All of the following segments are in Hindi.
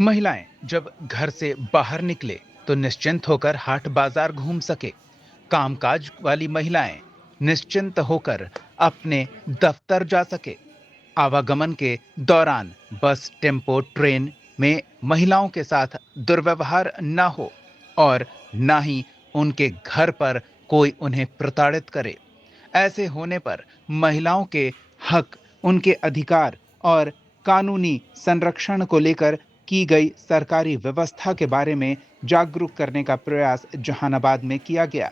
महिलाएं जब घर से बाहर निकले तो निश्चिंत होकर हाट बाजार घूम सके। कामकाज वाली महिलाएं निश्चिंत होकर अपने दफ्तर जा सके। आवागमन के दौरान बस, टेम्पो, ट्रेन में महिलाओं के साथ दुर्व्यवहार न हो और न ही उनके घर पर कोई उन्हें प्रताड़ित करे। ऐसे होने पर महिलाओं के हक, उनके अधिकार और कानूनी संरक्षण को लेकर की गई सरकारी व्यवस्था के बारे में जागरूक करने का प्रयास जहानाबाद में किया गया।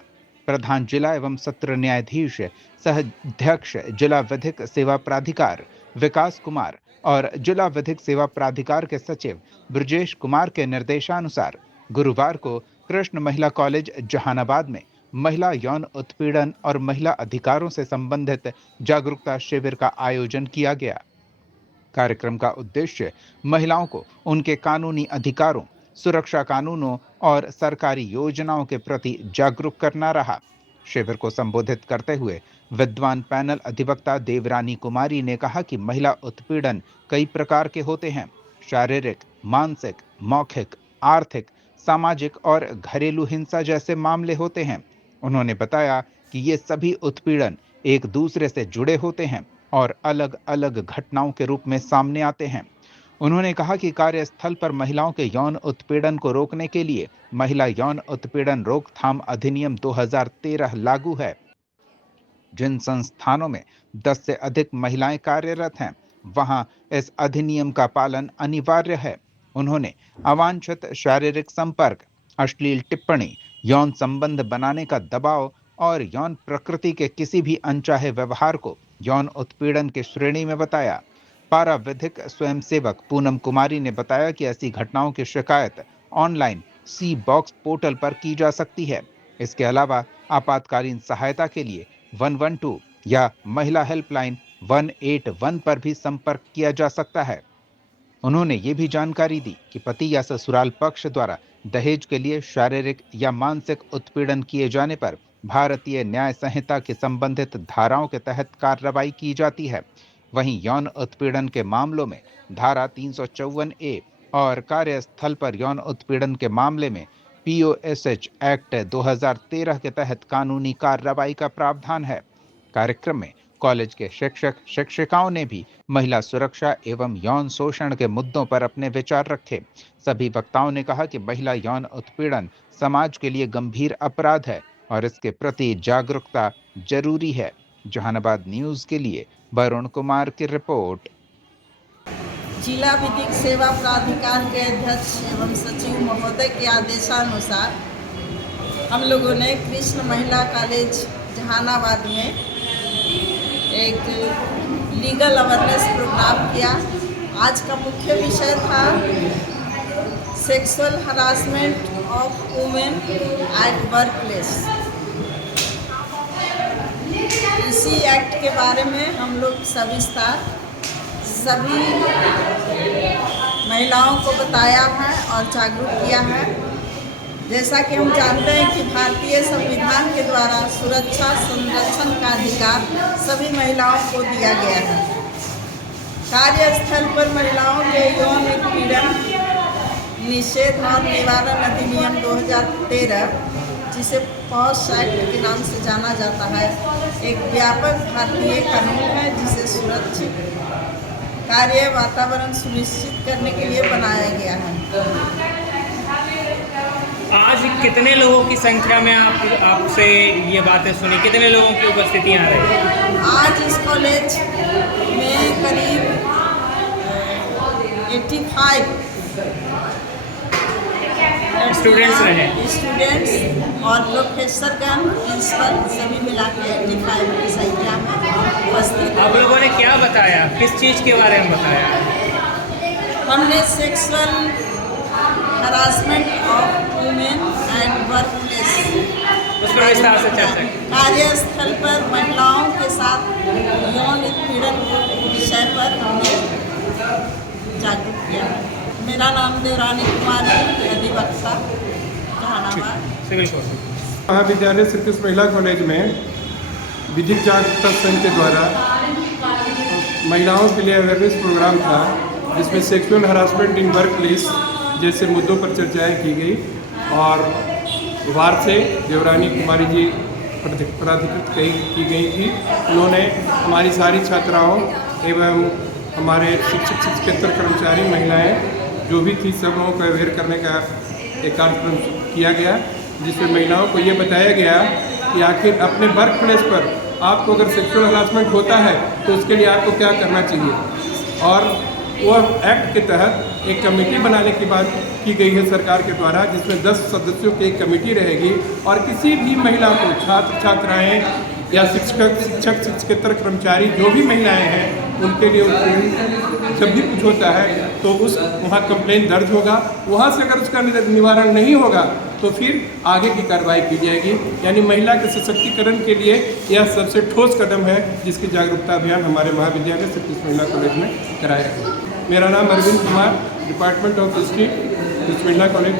प्रधान जिला एवं सत्र न्यायाधीश सह अध्यक्ष जिला विधिक सेवा प्राधिकार विकास कुमार और जिला विधिक सेवा प्राधिकार के सचिव ब्रजेश कुमार के निर्देशानुसार गुरुवार को कृष्ण महिला कॉलेज जहानाबाद में महिला यौन उत्पीड़न और महिला अधिकारों से संबंधित जागरूकता शिविर का आयोजन किया गया। कार्यक्रम का उद्देश्य महिलाओं को उनके कानूनी अधिकारों, सुरक्षा कानूनों और सरकारी योजनाओं के प्रति जागरूक करना रहा। शिविर को संबोधित करते हुए विद्वान पैनल अधिवक्ता देवरानी कुमारी ने कहा कि महिला उत्पीड़न कई प्रकार के होते हैं। शारीरिक, मानसिक, मौखिक, आर्थिक, सामाजिक और घरेलू हिंसा जैसे मामले होते हैं। उन्होंने बताया कि ये सभी उत्पीड़न एक दूसरे से जुड़े होते हैं और अलग-अलग घटनाओं के रूप में सामने आते हैं। उन्होंने कहा कि कार्यस्थल पर महिलाओं के यौन उत्पीड़न को रोकने के लिए महिला यौन उत्पीड़न रोकथाम अधिनियम 2013 लागू है। जिन संस्थानों में 10 से अधिक महिलाएं कार्यरत हैं, वहां इस अधिनियम का पालन अनिवार्य है। उन्होंने अवांछित शारीरिक संपर्क, अश्लील टिप्पणी, यौन संबंध बनाने का दबाव और यौन प्रकृति के किसी भी अनचाहे व्यवहार को यौन उत्पीड़न की श्रेणी में बताया। पारा विधिक स्वयंसेवक पूनम कुमारी ने बताया कि ऐसी घटनाओं की शिकायत ऑनलाइन सी बॉक्स पोर्टल पर की जा सकती है। इसके अलावा आपातकालीन सहायता के लिए 112 या महिला हेल्पलाइन 181 पर भी संपर्क किया जा सकता है। उन्होंने ये भी जानकारी दी कि पति या ससुराल पक्ष द्वारा दहेज के लिए शारीरिक या मानसिक उत्पीड़न किए जाने पर भारतीय न्याय संहिता की संबंधित धाराओं के तहत कार्रवाई की जाती है। वहीं यौन उत्पीड़न के मामलों में धारा 354A और कार्यस्थल पर यौन उत्पीड़न के मामले में POSH एक्ट 2013 के तहत कानूनी कार्रवाई का प्रावधान है। कार्यक्रम में कॉलेज के शिक्षक शिक्षिकाओं ने भी महिला सुरक्षा एवं यौन शोषण के मुद्दों पर अपने विचार रखे। सभी वक्ताओं ने कहा कि महिला यौन उत्पीड़न समाज के लिए गंभीर अपराध है और इसके प्रति जागरूकता जरूरी है। जहानाबाद न्यूज के लिए वरुण कुमार की रिपोर्ट। जिला विधिक सेवा प्राधिकार के अध्यक्ष एवं सचिव महोदय के आदेशानुसार हम लोगों ने कृष्ण महिला कॉलेज जहानाबाद में एक लीगल अवेयरनेस प्रोग्राम किया। आज का मुख्य विषय था sexual harassment of women at work place. इसी एक्ट के बारे में हम लोग सविस्तार सभी महिलाओं को बताया है और जागरूक किया है। जैसा कि हम जानते हैं कि भारतीय संविधान के द्वारा सुरक्षा संरक्षण का अधिकार सभी महिलाओं को दिया गया है। कार्यस्थल पर महिलाओं के यौन उत्पीड़न निषेध और निवारण अधिनियम 2013, जिसे पॉश एक्ट के नाम से जाना जाता है, एक व्यापक भारतीय कानून है जिसे सुरक्षित कार्य वातावरण सुनिश्चित करने के लिए बनाया गया है। आज कितने लोगों की संख्या में आपसे ये बातें सुनी, कितने लोगों की उपस्थिति यहाँ रही? आज इस कॉलेज में करीब 85 स्टूडेंट्स रहे, स्टूडेंट्स और प्रोफेसरगण, प्रिंसिपल सभी मिला के 85 की संख्या में उपस्थित। आप लोगों ने क्या बताया, किस चीज़ के बारे में बताया? हमने sexual harassment of women at work place उस पर विस्तार से चर्चा की। कार्यस्थल पर महिलाओं के साथ यौन उत्पीड़न विषय पर हमने जागरूक किया। मेरा नाम देवरानी कुमारी, अधिवक्ता, जहानाबाद। सिविल कोर्ट महाविद्यालय श्री कृष्ण महिला कॉलेज में विधिक जागरूकता संघ के द्वारा महिलाओं के लिए अवेयरनेस प्रोग्राम था जिसमें sexual harassment in work place जैसे मुद्दों पर चर्चाएं की गई और वार से देवरानी कुमारी जी प्राधिकृत की गई थी। उन्होंने हमारी सारी छात्राओं एवं हमारे शिक्षक शिक्षकेतर कर्मचारी महिलाएं जो भी थी सब लोगों को अवेयर करने का एक कार्यक्रम किया गया, जिसमें महिलाओं को ये बताया गया कि आखिर अपने वर्क प्लेस पर आपको अगर सेक्सुअल हरासमेंट होता है तो उसके लिए आपको क्या करना चाहिए। और वह एक्ट के तहत एक कमेटी बनाने की बात की गई है सरकार के द्वारा, जिसमें 10 सदस्यों की एक कमेटी रहेगी और किसी भी महिला को छात्र छात्राएं या शिक्षक शिक्षकेतर कर्मचारी जो भी महिलाएं हैं उनके लिए जब भी कुछ होता है तो वहाँ कंप्लेंट दर्ज होगा। वहाँ से अगर उसका निवारण नहीं होगा तो फिर आगे की कार्रवाई की जाएगी। यानी महिला के सशक्तिकरण के लिए यह सबसे ठोस कदम है, जिसकी जागरूकता अभियान हमारे महाविद्यालय सतीश महिला कॉलेज में कराया गया। मेरा नाम Arvind Kumar, department of history, महिला कॉलेज।